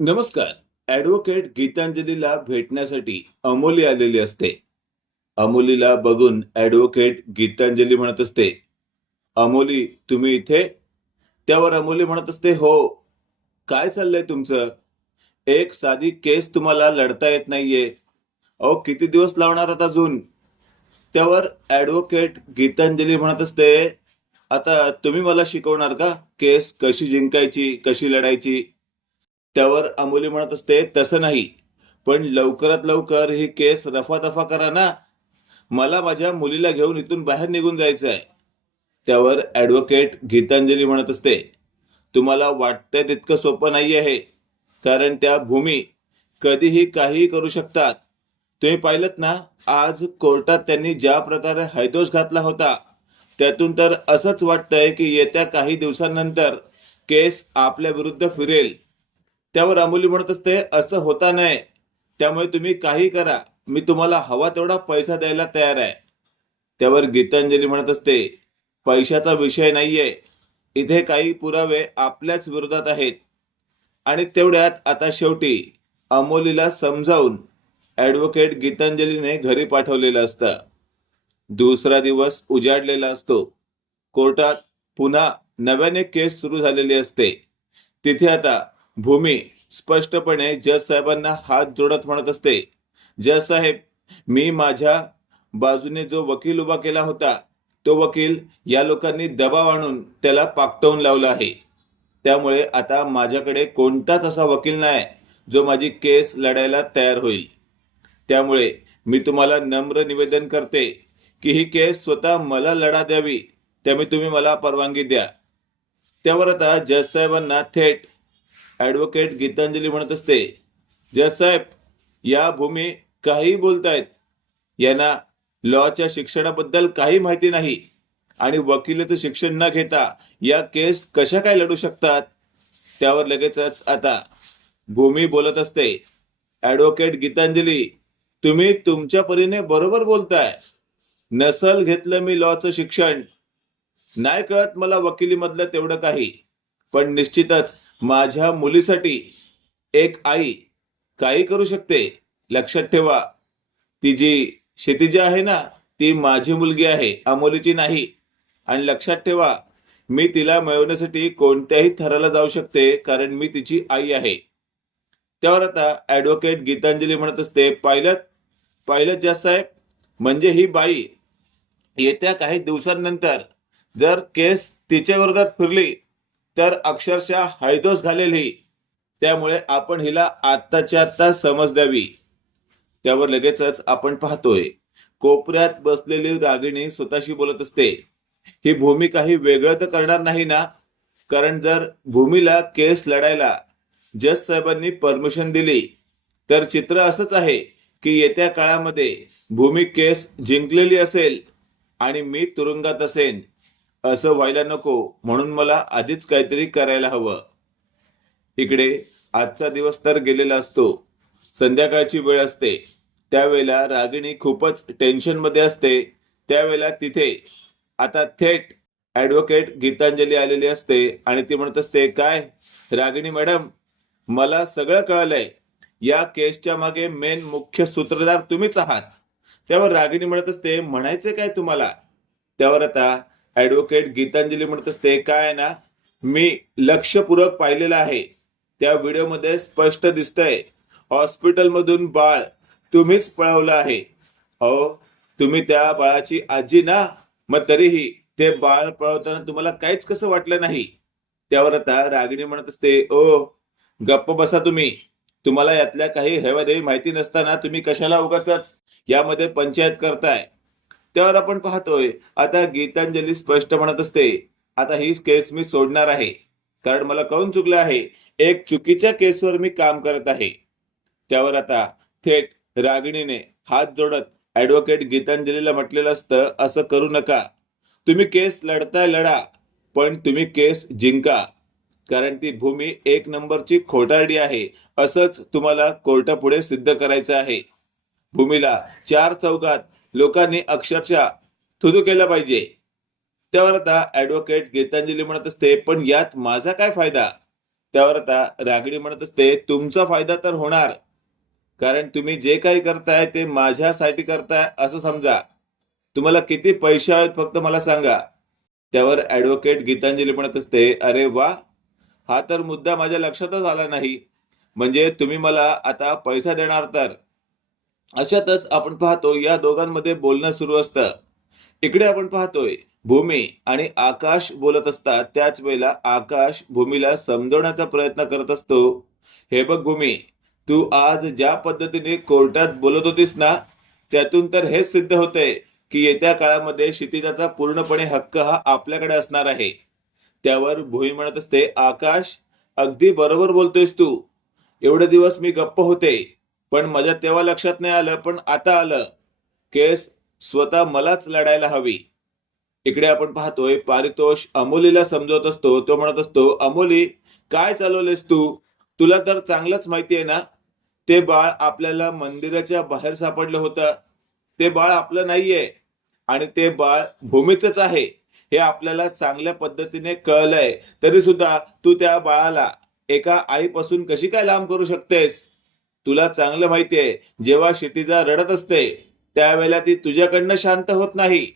नमस्कार. ॲडव्होकेट गीतांजलीला भेटण्यासाठी अमोली आलेली असते. अमोलीला बघून ॲडव्होकेट गीतांजली म्हणत असते अमोली तुम्ही इथे? त्यावर अमोली म्हणत असते हो. काय चाललंय तुमचं? एक साधी केस तुम्हाला लढता येत नाहीये. अहो किती दिवस लावणार आता अजून? त्यावर ॲडव्होकेट गीतांजली म्हणत असते आता तुम्ही मला शिकवणार का? केस कशी जिंकायची कशी लढायची? त्यावर अमोली म्हणत असते तसं नाही पण लवकरात लवकर ही केस रफादफा करा ना. मला माझ्या मुलीला घेऊन इथून बाहेर निघून जायचं आहे त्यावर ॲडव्होकेट गीतांजली म्हणत असते तुम्हाला वाटतंय तितकं सोपं नाही आहे कारण त्या भूमी कधीही काहीही करू शकतात. तुम्ही पाहिलं ना आज कोर्टात त्यांनी ज्या प्रकारे हैदोष घातला होता त्यातून तर असंच वाटतंय की येत्या काही दिवसांनंतर केस आपल्या विरुद्ध फिरेल. त्यावर अमोली म्हणत असते असं होता नाही. त्यामुळे तुम्ही काही करा. मी तुम्हाला हवा तेवढा पैसा द्यायला तयार आहे. त्यावर गीतांजली म्हणत असते पैशाचा विषय नाहीये. इथे काही पुरावे आपल्याच विरोधात आहेत. आणि तेवढ्यात आता शेवटी अमोलीला समजावून ॲडव्होकेट गीतांजलीने घरी पाठवलेलं असतं. दुसरा दिवस उजाडलेला असतो. कोर्टात पुन्हा नव्याने केस सुरू झालेली असते. तिथे आता भूमी स्पष्टपणे जज साहेबांना हात जोडत म्हणत असते. जज साहेब मी माझ्या बाजूने जो वकील उभा केला होता तो वकील या लोकांनी दबाव आणून त्याला पाकटवून लावला आहे. त्यामुळे आता माझ्याकडे कोणताच असा वकील नाही जो माझी केस लढायला तयार होईल. त्यामुळे मी तुम्हाला नम्र निवेदन करते की ही केस स्वतः मला लढा द्यावी त्यामुळे तुम्ही मला परवानगी द्या. त्यावर आता जज साहेबांना थेट ॲडव्होकेट गीतांजली म्हणत असते जज साहेब या भूमी काही बोलतायत. यांना लॉच्या शिक्षणाबद्दल काही माहिती नाही आणि वकिलीचं शिक्षण न घेता या केस कशा काय लढू शकतात? त्यावर लगेचच आता भूमी बोलत असते ॲडव्होकेट गीतांजली तुम्ही तुमच्या परीने बरोबर बोलताय. नसल घेतलं मी लॉचं शिक्षण. नाही कळत मला वकिलीमधलं तेवढं काही. पण निश्चितच माझ्या मुलीसाठी एक आई काही करू शकते? लक्षात ठेवा. ती जी क्षितिजा आहे ना ती माझी मुलगी आहे अमोलीची नाही. आणि लक्षात ठेवा मी तिला मिळवण्यासाठी कोणत्याही थराला जाऊ शकते कारण मी तिची आई आहे. त्यावर आता ॲडव्होकेट गीतांजली म्हणत असते पाहिलं पाहिलं जास्त साहेब म्हणजे ही बाई येत्या काही दिवसांनंतर जर केस तिच्या विरोधात फिरली तर अक्षरशः हैदोस घालेल ही त्यामुळे आपण हिला आत्ताच्या आत्ता समज द्यावी. त्यावर लगेचच आपण पाहतोय कोपऱ्यात बसलेली रागिणी स्वतःशी बोलत असते. ही भूमी काही वेगळं तर करणार नाही ना? कारण जर भूमीला केस लढायला जज साहेबांनी परमिशन दिली तर चित्र असंच आहे की येत्या काळामध्ये भूमी केस जिंकलेली असेल आणि मी तुरुंगात असेन. असं व्हायला नको. म्हणून मला आधीच काहीतरी करायला हवं. इकडे आजचा दिवस तर गेलेला असतो. संध्याकाळची वेळ असते. त्यावेळेला रागिणी खूपच टेन्शनमध्ये असते. त्यावेळेला तिथे आता थेट ॲडव्होकेट गीतांजली आलेली असते आणि ती म्हणत असते काय? रागिणी मॅडम मला सगळं कळलंय. या केसच्या मागे मेन मुख्य सूत्रधार तुम्हीच आहात. त्यावर रागिणी म्हणत असते म्हणायचे काय तुम्हाला? त्यावर आता ॲडव्होकेट गीतांजली म्हणत असते काय आहे ना मी लक्षपूर्वक पाहिलेलं आहे. त्या व्हिडिओमध्ये स्पष्ट दिसतंय. हॉस्पिटलमधून बाळ तुम्हीच पळवलं आहे. अहो तुम्ही त्या बाळाची आजी ना? मग तरीही ते बाळ पळवताना तुम्हाला काहीच कसं वाटलं नाही? त्यावर आता रागिणी म्हणत असते ओ गप्प बसा तुम्ही. तुम्हाला यातल्या काही हेवादेवी माहिती नसताना तुम्ही कशाला उगाच यामध्ये पंचायत करताय? त्यावर आपण पाहतोय. आता गीतांजली स्पष्ट म्हणत असते आता ही केस मी सोडणार आहे. कारण मला कळून चुकलं आहे. एक चुकीच्या केसवर मी काम करत आहे. त्यावर आता थेट रागिणीने हात जोडत ऍडव्होकेट गीतांजलीला म्हटलेलं असतं असं करू नका. तुम्ही केस लढताय लढा पण तुम्ही केस जिंका. कारण ती भूमी एक नंबरची खोटारडी आहे. असंच तुम्हाला कोर्टापुढे सिद्ध करायचं आहे. भूमीला चार चौकात लोकांनी अक्षरशः थुदू केला पाहिजे. त्यावर आता ऍडव्होकेट गीतांजली म्हणत असते पण यात माझा काय फायदा? त्यावर आता रागिणी म्हणत असते तुमचा फायदा तर होणार. कारण तुम्ही जे काही करताय ते माझ्यासाठी करताय असं समजा. तुम्हाला किती पैसे आहेत फक्त मला सांगा. त्यावर ऍडव्होकेट गीतांजली म्हणत असते अरे वा हा तर मुद्दा माझ्या लक्षातच आला नाही. म्हणजे तुम्ही मला आता पैसा देणार तर. अशातच आपण पाहतो या दोघांमध्ये बोलणं सुरू असतं. इकडे आपण पाहतोय भूमी आणि आकाश बोलत असतात. त्याच वेळेला आकाश भूमीला समजवण्याचा प्रयत्न करत असतो. हे बघ भूमी तू आज ज्या पद्धतीने कोर्टात बोलत होतीस ना त्यातून तर हेच सिद्ध होतंय की येत्या काळामध्ये क्षितिजाचा पूर्णपणे हक्क हा आपल्याकडे असणार आहे. त्यावर भूमी म्हणत असते आकाश अगदी बरोबर बोलतोयस तू. एवढे दिवस मी गप्प होते. पण माझ्या तेव्हा लक्षात नाही आलं पण आता आलं. केस स्वतः मलाच लढायला हवी. इकडे आपण पाहतोय पारितोष अमोलीला समजवत असतो. तो म्हणत असतो अमोली काय चालवलेस तू? तुला तर चांगलंच माहिती आहे ना? ते बाळ आपल्याला मंदिराच्या बाहेर सापडलं होतं. ते बाळ आपलं नाहीये आणि ते बाळ भूमीतच आहे. हे आपल्याला चांगल्या पद्धतीने कळलंय. तरी सुद्धा तू त्या बाळाला एका आईपासून कशी काय लांब करू शकतेस? तुला चांगलं माहितीये जेव्हा क्षितिजा रडत असते त्यावेळेला ती तुझ्याकडनं शांत होत नाही.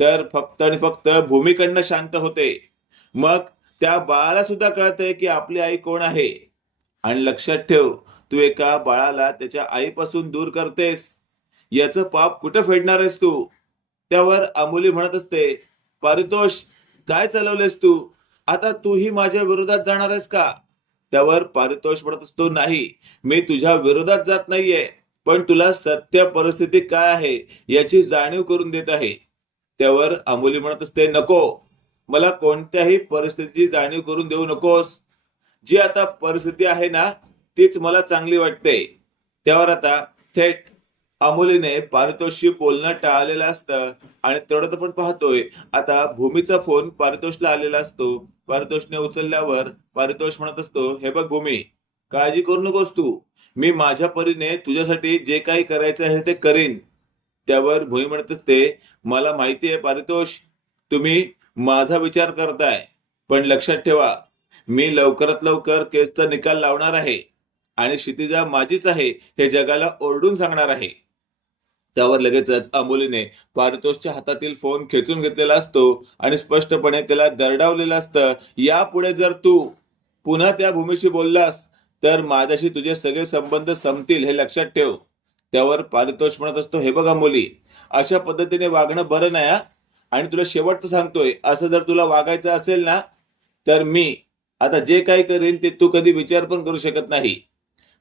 तर फक्त आणि फक्त भूमीकडनं शांत होते. मग त्या बाळाला सुद्धा कळतंय की आपली आई कोण आहे? आणि लक्षात ठेव तू एका बाळाला त्याच्या आईपासून दूर करतेस. याचं पाप कुठं फेडणार आहेस तू? त्यावर अमोली म्हणत असते पारितोष काय चालवलेस तू? आता तूही माझ्या विरोधात जाणार आहेस का? त्यावर पारितोष म्हणत असतो नाही. मी तुझ्या विरोधात जात नाहीये पण तुला सत्य परिस्थिती काय आहे याची जाणीव करून देत आहे. त्यावर अमोली म्हणत असते नको. मला कोणत्याही परिस्थितीची जाणीव करून देऊ नकोस. जी आता परिस्थिती आहे ना तीच मला चांगली वाटते. त्यावर आता थेट अमोलीने पारितोषशी बोलणं टाळलेलं असतं आणि तेवढं पण पाहतोय. आता भूमीचा फोन पारितोषला आलेला असतो. पारितोषने उचलल्यावर पारितोष म्हणत असतो हे बघ भूमी काळजी करू नकोस तू. मी माझ्या परीने तुझ्यासाठी जे काही करायचं आहे ते करीन. त्यावर भूमी म्हणत असते मला माहिती आहे पारितोष तुम्ही माझा विचार करताय. पण लक्षात ठेवा मी लवकरात लवकर केसचा निकाल लावणार आहे आणि क्षितिजा माझीच आहे हे जगाला ओरडून सांगणार आहे. त्यावर लगेचच अमोलीने पारितोषच्या हातातील फोन खेचून घेतलेला असतो आणि स्पष्टपणे त्याला दरडावलेलं असतं यापुढे जर तू पुन्हा त्या भूमीशी बोललास तर माझ्याशी तुझे सगळे संबंध संपतील हे लक्षात ठेव. त्यावर पारितोष म्हणत असतो हे बघा मुली अशा पद्धतीने वागणं बरं नाही आणि तुला शेवटचं सांगतोय असं जर तुला वागायचं असेल ना तर मी आता जे काही करीन ते तू कधी विचार पण करू शकत नाही.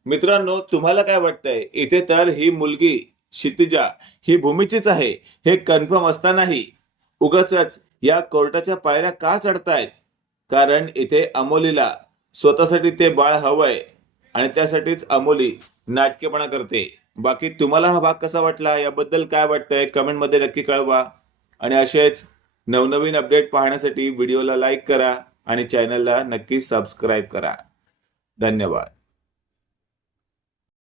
मित्रांनो तुम्हाला काय वाटतंय? इथे तर ही मुलगी क्षितिजा ही भूमीचीच आहे. हे कन्फर्म असतानाही उगाच या कोर्टाच्या पायऱ्या का चढतायत? कारण इथे अमोलीला स्वतःसाठी ते बाळ हवंय आणि त्यासाठीच अमोली नाटकेपणा करते. बाकी तुम्हाला हा भाग कसा वाटला? याबद्दल काय वाटतंय? कमेंटमध्ये नक्की कळवा. आणि असेच नवनवीन अपडेट पाहण्यासाठी व्हिडिओला लाईक करा आणि चॅनलला नक्की सबस्क्राईब करा. धन्यवाद.